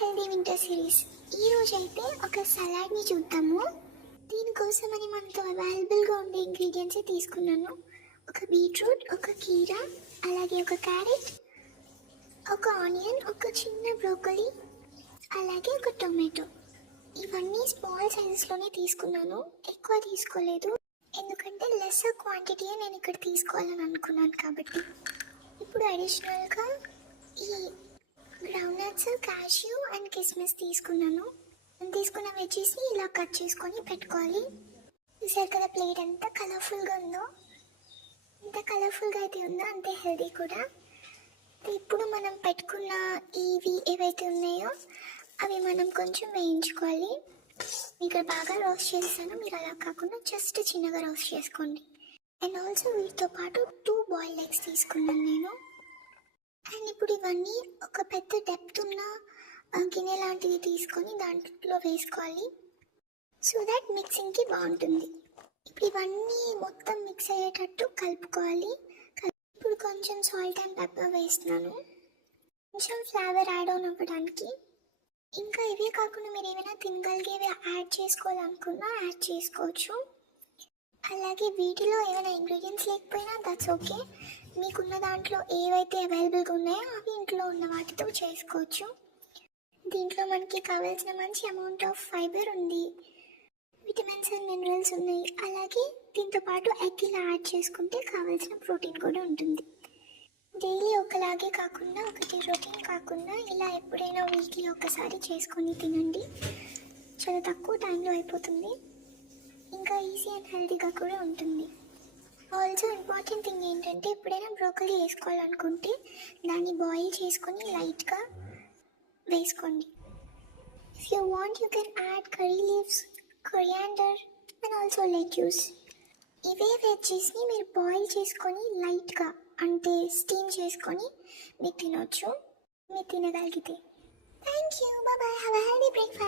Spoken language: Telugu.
Healthy winter series. ఈరోజు అయితే ఒక సలాడ్ని చూద్దాము. దీనికోసమని మనతో అవైలబుల్గా ఉండే ఇంగ్రీడియంట్స్ తీసుకున్నాను. ఒక బీట్రూట్, ఒక కీరా, అలాగే ఒక క్యారెట్, ఒక ఆనియన్, ఒక చిన్న బ్రోకలీ, అలాగే ఒక టొమాటో. ఇవన్నీ స్మాల్ సైజెస్లోనే తీసుకున్నాను, ఎక్కువ తీసుకోలేదు. ఎందుకంటే లెస్సర్ క్వాంటిటీయే నేను ఇక్కడ తీసుకోవాలని అనుకున్నాను కాబట్టి. ఇప్పుడు అడిషనల్గా ఈ గ్రౌండ్నట్స్, క్యాష్యూ అండ్ కిస్మిస్ తీసుకున్నాను. తీసుకున్న వెజ్జీస్ని ఇలా కట్ చేసుకొని పెట్టుకోవాలి. చూసారు కదా ప్లేట్ ఎంత కలర్ఫుల్గా ఉందో. ఎంత కలర్ఫుల్గా అయితే ఉందో అంతే హెల్దీ కూడా. ఇప్పుడు మనం పెట్టుకున్న ఇవి ఏవైతే ఉన్నాయో అవి మనం కొంచెం వేయించుకోవాలి. ఇక్కడ బాగా రోస్ట్ చేస్తాను, మీరు అలా కాకుండా జస్ట్ చిన్నగా రోస్ట్ చేసుకోండి. అండ్ ఆల్సో వీటితో పాటు 2 బాయిల్డ్ ఎగ్స్ తీసుకున్నాను నేను. అండ్ ఇప్పుడు ఇవన్నీ ఒక పెద్ద డెప్త్ ఉన్న గిన్నె లాంటిది తీసుకొని దాంట్లో వేసుకోవాలి, సో దట్ మిక్సింగ్కి బాగుంటుంది. ఇప్పుడు ఇవన్నీ మొత్తం మిక్స్ అయ్యేటట్టు కలుపుకోవాలి. ఇప్పుడు కొంచెం సాల్ట్ అండ్ పెప్పర్ వేస్తున్నాను, కొంచెం ఫ్లేవర్ యాడ్ ఆన్ అవ్వడానికి. ఇంకా ఇవే కాకుండా మీరు ఏమైనా తినగలిగేవి యాడ్ చేసుకోవాలనుకున్నా యాడ్ చేసుకోవచ్చు. అలాగే వీటిలో ఏమైనా ఇంగ్రీడియంట్స్ లేకపోయినా దట్స్ ఓకే. మీకున్న దాంట్లో ఏవైతే అవైలబుల్గా ఉన్నాయో అవి ఇంట్లో ఉన్న వాటితో చేసుకోవచ్చు. దీంట్లో మనకి కావాల్సిన మంచి అమౌంట్ ఆఫ్ ఫైబర్ ఉంది, విటమిన్స్ అండ్ మినరల్స్ ఉన్నాయి. అలాగే దీంతో పాటు ఎగ్ ఇలా యాడ్ చేసుకుంటే కావాల్సిన ప్రోటీన్ కూడా ఉంటుంది. డైలీ ఒకలాగే కాకుండా, ఒకటి రొటీన్ కాకుండా ఇలా ఎప్పుడైనా వీక్లీ ఒకసారి చేసుకొని తినండి. చాలా తక్కువ టైంలో అయిపోతుంది, ఇంకా ఈజీ అండ్ హెల్తీగా కూడా ఉంటుంది. ఆల్సో ఇంపార్టెంట్ థింగ్ ఏంటంటే ఎప్పుడైనా బ్రోకలీ వేసుకోవాలనుకుంటే దాన్ని బాయిల్ చేసుకొని లైట్గా వేసుకోండి. If you want you can add curry leaves, coriander and also lettuce. ఇవే వెజ్జీస్ని మీరు బాయిల్ చేసుకొని లైట్గా అంటే స్టీమ్ చేసుకొని మీరు తినొచ్చు, మీరు తినగలిగితే. Thank you, bye bye, have a healthy breakfast.